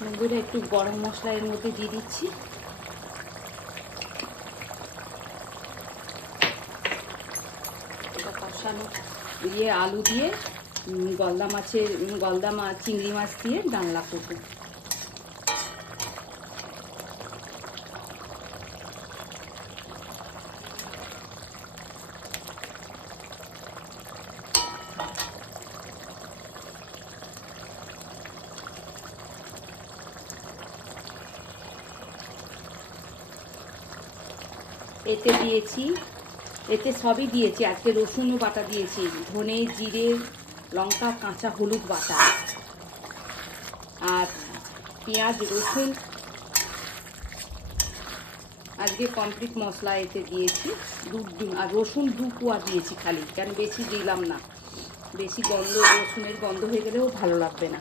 বন্ধুরা একটু গরম মশলা এর মধ্যে দিয়ে দিচ্ছি। এটা কষানো দিয়ে আলু দিয়ে গলদা মাছ চিংড়ি মাছ দিয়ে ডালনা করবো। এতে সবই দিয়েছি। আজকে রসুনও বাটা দিয়েছি, ধনে জিরে লঙ্কা কাঁচা হলুদ বাটা আর পেঁয়াজ রসুন আজকে কমপ্লিট মশলা এতে দিয়েছি। আর রসুন 2 কোয়া দিয়েছি খালি, কেন বেশি দিলাম না, বেশি রসুনের গন্ধ হয়ে গেলেও ভালো লাগবে না।